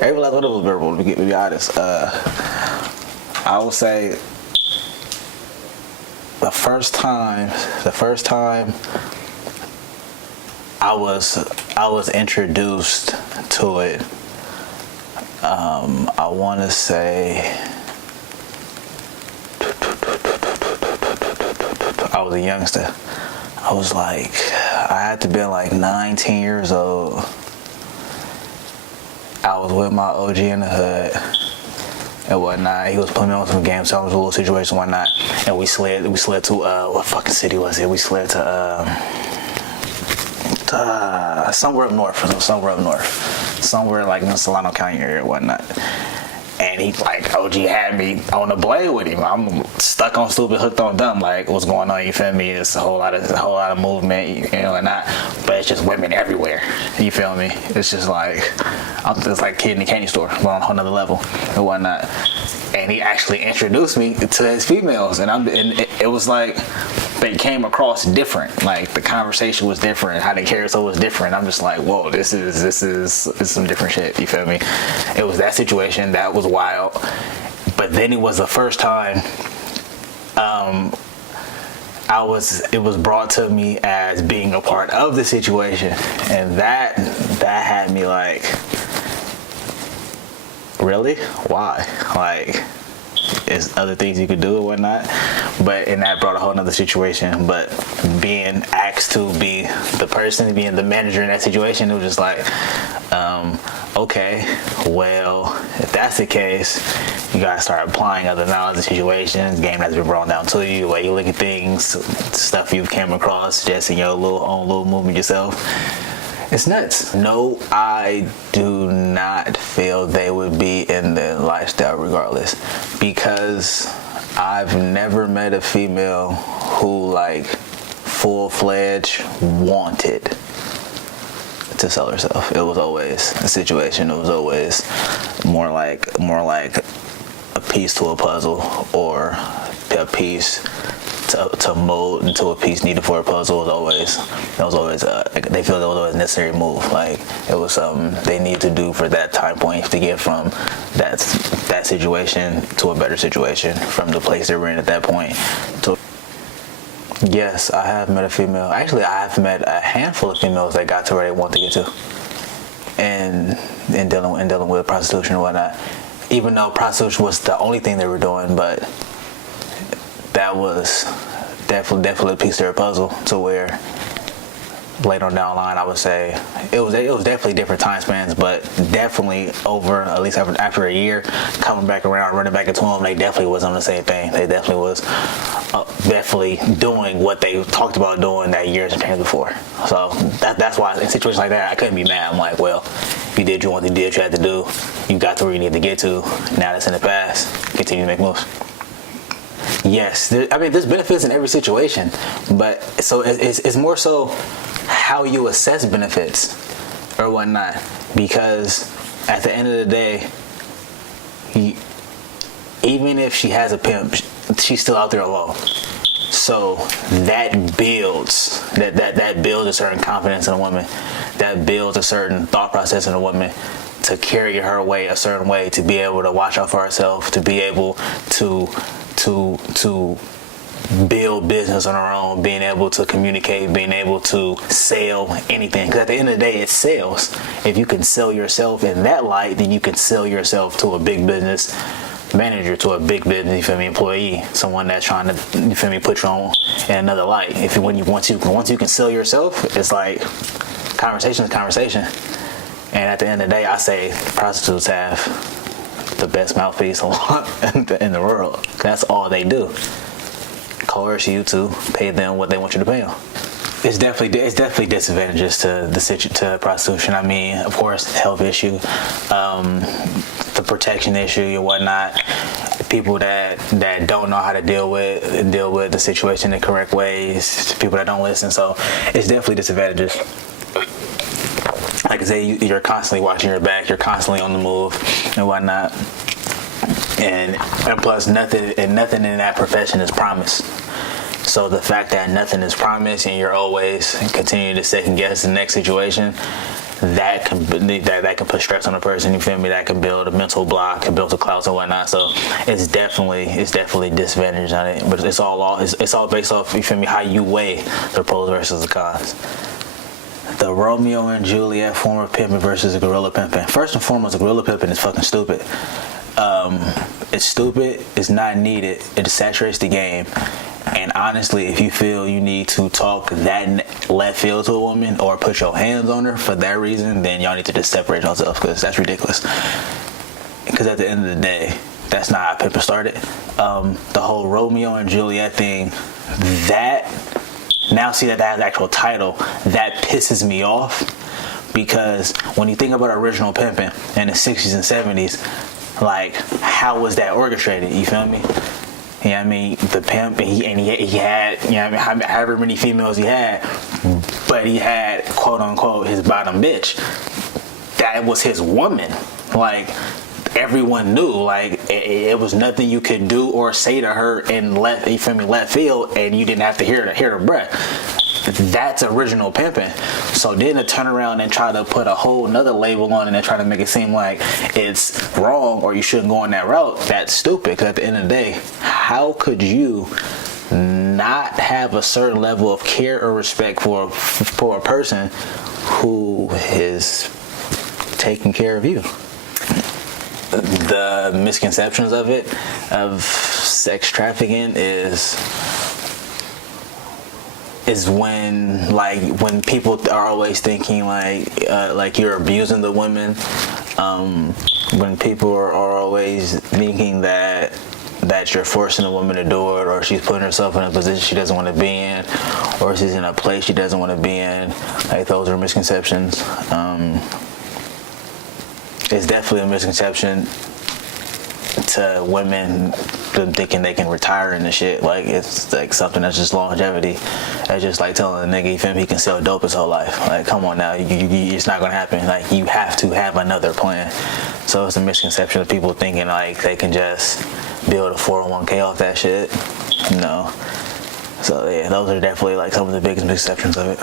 Every last one of those verbal, to be honest. I would say the first time I was introduced to it, I want to say I was a youngster. I had to be like 19 years old. I was with my OG in the hood and whatnot. He was putting me on some games, so I was a little situation and whatnot. And we slid to what fucking city was it? We slid to somewhere up north, somewhere like in the Solano County area and whatnot. And he OG had me on the blade with him. I'm stuck on stupid, hooked on dumb. Like, what's going on? You feel me? It's a whole lot of movement, and not. But it's just women everywhere. You feel me? It's just like it's like kid in the candy store, but on a whole nother level and whatnot. And he actually introduced me to his females, and it was like they came across different. Like the conversation was different, how they carried so was different. I'm just like, whoa, this is some different shit. You feel me? It was that situation that was wild, but then it was the first time it was brought to me as being a part of the situation, and that had me like, really? Why? Like, there's other things you could do and whatnot, and that brought a whole nother situation. But being asked to be the person, being the manager in that situation, it was just like, okay, well, if that's the case, you gotta start applying other knowledge and situations, game that's been brought down to you, the way you look at things, stuff you've came across just in your own little movement yourself. It's nuts. No, I do not feel they would be in the lifestyle regardless, because I've never met a female who like full-fledged wanted to sell herself. It was always a situation. It was always more like a piece to a puzzle, or a piece to mold into a piece needed for a puzzle. It was always they feel that was always a necessary move. Like, it was something they need to do for that time point to get from that situation to a better situation, from the place they were in at that point to. Yes, I have met a female. Actually, I have met a handful of females that got to where they want to get to, and dealing with prostitution and whatnot. Even though prostitution was the only thing they were doing, but that was definitely a piece of their puzzle, to where later on down the line, I would say it was definitely different time spans, but definitely over, at least after a year, coming back around, running back into them, they definitely was on the same thing. They definitely was definitely doing what they talked about doing that years and times before. So that's why in situations like that, I couldn't be mad. I'm like, well, you did what you had to do. You got to where you need to get to. Now that's in the past. Continue to make moves. Yes, there's benefits in every situation, but so it's more so how you assess benefits or whatnot, because at the end of the day, even if she has a pimp, she's still out there alone. So that builds a certain confidence in a woman, that builds a certain thought process in a woman, to carry her way a certain way, to be able to watch out for herself, to be able to build business on her own, being able to communicate, being able to sell anything. Because at the end of the day, it's sales. If you can sell yourself in that light, then you can sell yourself to a big business manager, to a big business, you feel me, employee, someone that's trying to, you feel me, put you on in another light. Once you can sell yourself, it's like conversation is conversation. And at the end of the day, I say prostitutes have the best mouthpiece in the world. That's all they do. Coerce you to pay them what they want you to pay them. It's definitely disadvantages to prostitution. I mean, of course, health issue, the protection issue and whatnot. People that don't know how to deal with the situation in the correct ways. People that don't listen. So it's definitely disadvantages. Like I say, you're constantly watching your back. You're constantly on the move and whatnot. And plus, nothing in that profession is promised. So the fact that nothing is promised and you're always continuing to second guess the next situation, that can put stress on a person. You feel me? That can build a mental block, can build a clout and whatnot. So it's definitely disadvantage on it. But it's all based off, you feel me, how you weigh the pros versus the cons. The Romeo and Juliet form of pimping versus a gorilla pimping. First and foremost, a gorilla pimping is fucking stupid. It's stupid. It's not needed. It saturates the game. And honestly, if you feel you need to talk that left field to a woman or put your hands on her for that reason, then y'all need to just separate yourselves, because that's ridiculous. Because at the end of the day, that's not how pimping started. The whole Romeo and Juliet thing, now see that has an actual title, that pisses me off, because when you think about original pimping in the 60s and 70s, like, how was that orchestrated? You feel me? You know what I mean? The pimp, and he had, you know what I mean, however many females he had, but he had, quote unquote, his bottom bitch. That was his woman. Like, everyone knew, like, it was nothing you could do or say to her in left field, and you didn't have to hear her breath. That's original pimping. So then to turn around and try to put a whole nother label on it and try to make it seem like it's wrong or you shouldn't go on that route, that's stupid. Because at the end of the day, how could you not have a certain level of care or respect for a person who is taking care of you? The misconceptions of sex trafficking is when people are always thinking like you're abusing the women. When people are always thinking that you're forcing a woman to do it, or she's putting herself in a position she doesn't want to be in, or she's in a place she doesn't want to be in. Like, those are misconceptions. It's definitely a misconception to women thinking they can retire and shit. Like, it's like something that's just longevity. It's just like telling a nigga he can sell dope his whole life. Like, come on now, it's not gonna happen. Like, you have to have another plan. So it's a misconception of people thinking like they can just build a 401k off that shit. No. So yeah, those are definitely like some of the biggest misconceptions of it.